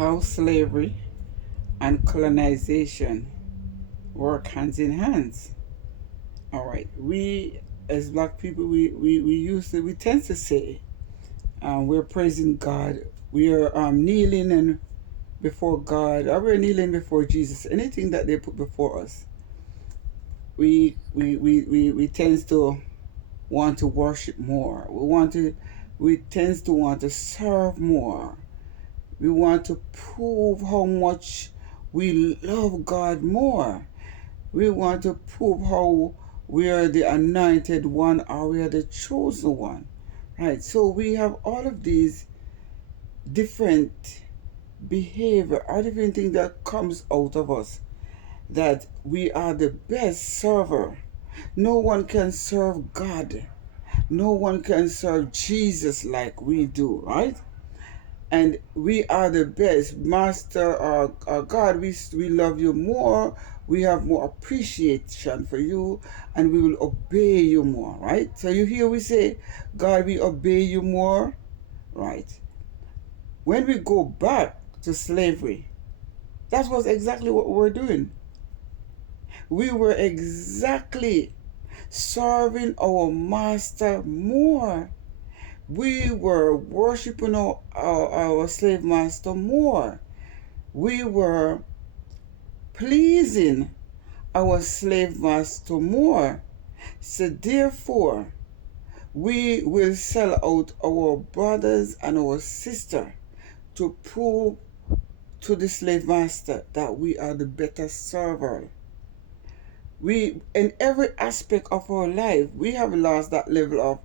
how slavery and colonization work hands in hands. All right, we as black people, we tend to say we're praising God, we are kneeling and before God, or we're kneeling before Jesus. Anything that they put before us, we tend to want to worship more. We tend to want to serve more. We want to prove how much we love God more. We want to prove how we are the anointed one or we are the chosen one. Right? So we have all of these different behavior, all different things that comes out of us, that we are the best server. No one can serve God. No one can serve Jesus like we do, right? And we are the best. Master, our God, we love you more. We have more appreciation for you, and we will obey you more, right? So you hear we say, God, we obey you more, right? When we go back to slavery, that was exactly what we were doing. We were exactly serving our master more. We were worshiping our slave master more. We were pleasing our slave master more. So therefore, we will sell out our brothers and our sisters to prove to the slave master that we are the better server. We, in every aspect of our life, we have lost that level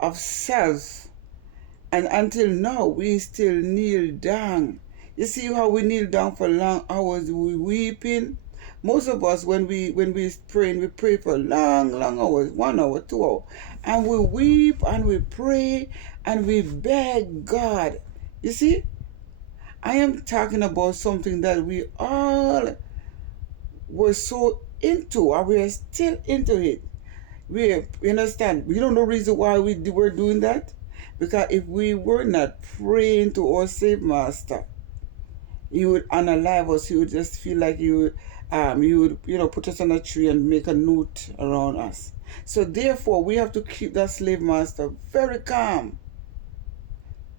of self. And until now, we still kneel down. You see how we kneel down for long hours, we weeping. Most of us, when we praying, we pray for long hours, 1 hour, 2 hours, and we weep and we pray and we beg God. You see, I am talking about something that we all were so into, or we are still into it. We understand. You know the reason why we were doing that? Because if we were not praying to our slave master, he would unalive us. He would just feel like he would, put us on a tree and make a note around us. So therefore, we have to keep that slave master very calm.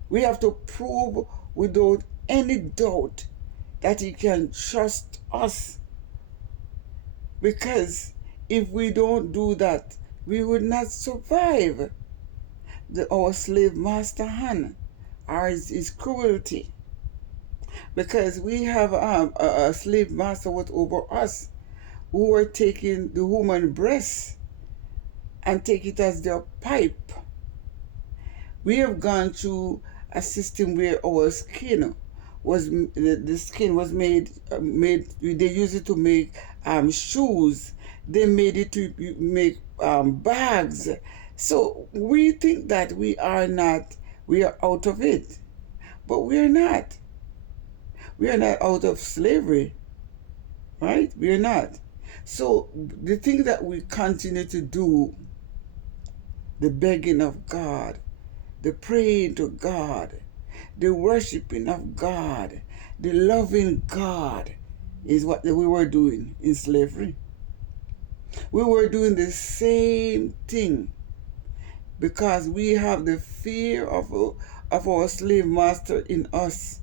We have to prove without any doubt that he can trust us. Because if we don't do that, we would not survive our slave master hand or his cruelty. Because we have a slave master was over us who were taking the woman breast and take it as their pipe. We have gone through a system where our skin was the skin was made they used it to make shoes. They made it to make bags. So we think that we are out of it, but we are not. We are not out of slavery, right? We are not. So the thing that we continue to do, the begging of God, the praying to God, the worshiping of God, the loving God, is what we were doing in slavery. We were doing the same thing because we have the fear of our slave master in us.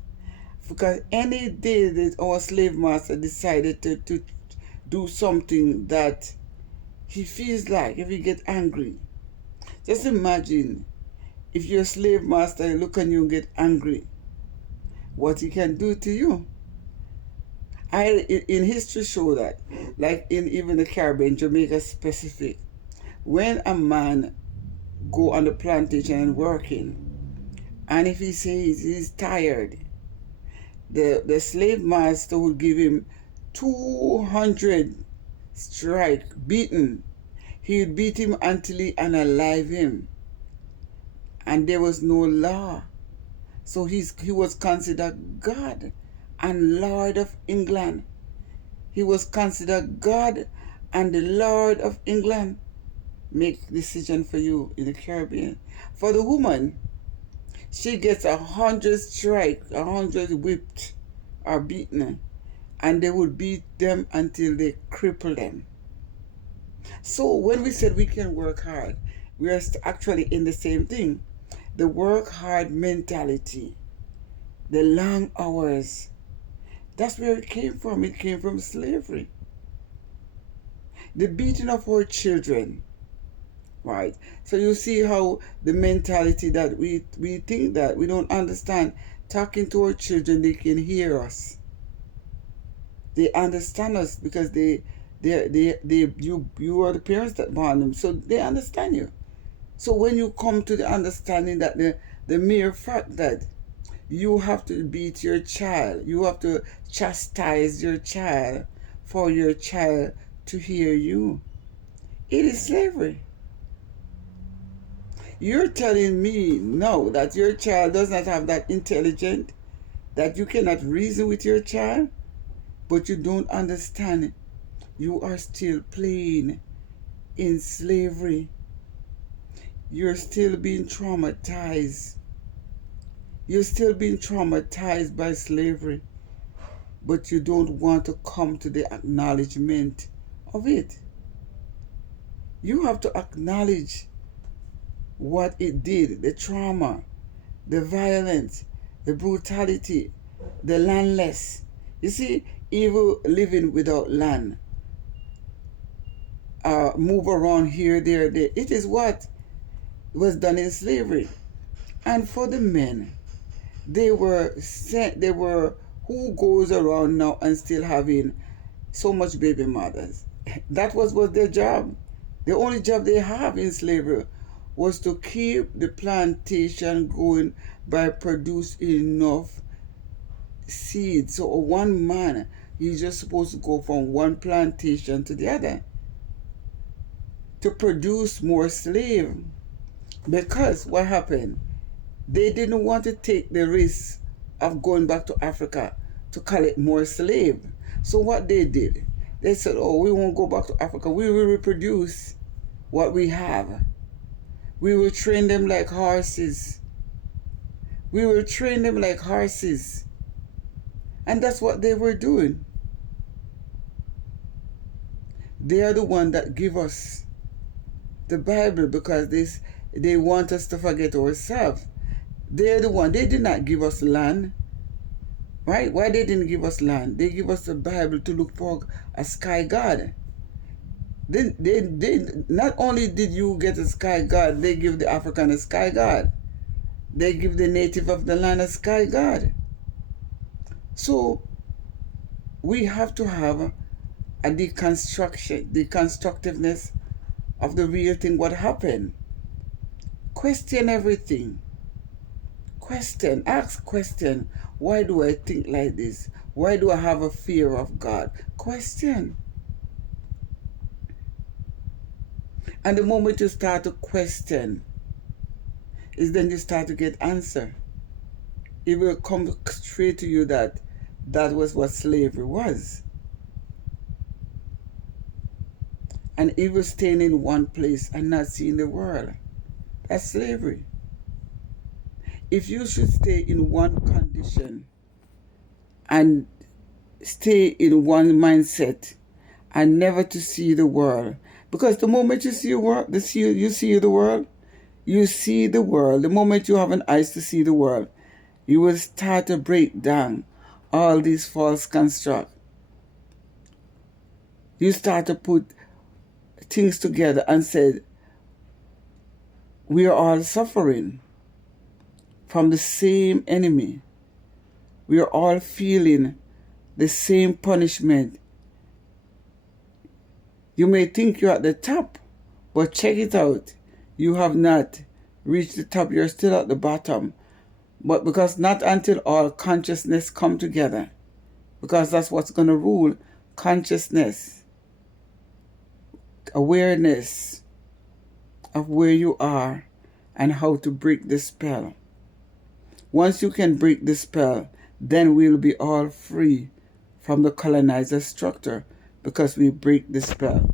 Because any day that our slave master decided to do something that he feels like, if he get angry, just imagine if your slave master look at you and get angry, what he can do to you. In history show that, like in even the Caribbean, Jamaica specific, when a man go on the plantation and working, and if he says he's tired, the slave master would give him 200 strike beaten. He would beat him until he unalive him. And there was no law. So he was considered God and Lord of England. He was considered God and the Lord of England. Make decision for you in the Caribbean. For the woman, She gets 100 strike, 100 whipped or beaten, and they would beat them until they cripple them. So when we said we can work hard, we are actually in the same thing. The work hard mentality, the long hours, that's where it came from. It came from slavery. The beating of our children, right? So you see how the mentality that we think that we don't understand. Talking to our children, they can hear us. They understand us because you are the parents that born them, so they understand you. So when you come to the understanding that the mere fact that you have to beat your child, you have to chastise your child for your child to hear you, it is slavery. You're telling me no, that your child does not have that intelligence, that you cannot reason with your child, but you don't understand it. You are still playing in slavery. You're still being traumatized. You're still being traumatized by slavery, but you don't want to come to the acknowledgement of it. You have to acknowledge what it did, the trauma, the violence, the brutality, the landless. You see, evil living without land, move around here, there. It is what was done in slavery. And for the men, they were who goes around now and still having so much baby mothers. That was their job. The only job they have in slavery was to keep the plantation going by producing enough seeds. So one man, he's just supposed to go from one plantation to the other to produce more slave. Because what happened? They didn't want to take the risk of going back to Africa to collect more slave. So what they did, they said, oh, we won't go back to Africa. We will reproduce what we have. We will train them like horses. We will train them like horses. And that's what they were doing. They are the one that give us the Bible because they want us to forget ourselves. They're the one. They did not give us land. Right? Why they didn't give us land? They give us the Bible to look for a sky god. They not only did you get a sky god, they give the African a sky god. They give the native of the land a sky god. So we have to have a deconstructiveness of the real thing, what happened. Question everything. Question, ask question. Why do I think like this? Why do I have a fear of God? Question. And the moment you start to question, is then you start to get answer. It will come straight to you that was what slavery was. And even staying in one place and not seeing the world, that's slavery. If you should stay in one condition and stay in one mindset and never to see the world, because the moment you see the world, you see the world. The moment you have an eyes to see the world, you will start to break down all these false constructs. You start to put things together and said, we are all suffering from the same enemy. We are all feeling the same punishment. You may think you're at the top, but check it out. You have not reached the top. You're still at the bottom. But because not until all consciousness come together, because that's what's going to rule, consciousness, awareness of where you are and how to break the spell. Once you can break the spell, then we'll be all free from the colonizer structure because we break the spell.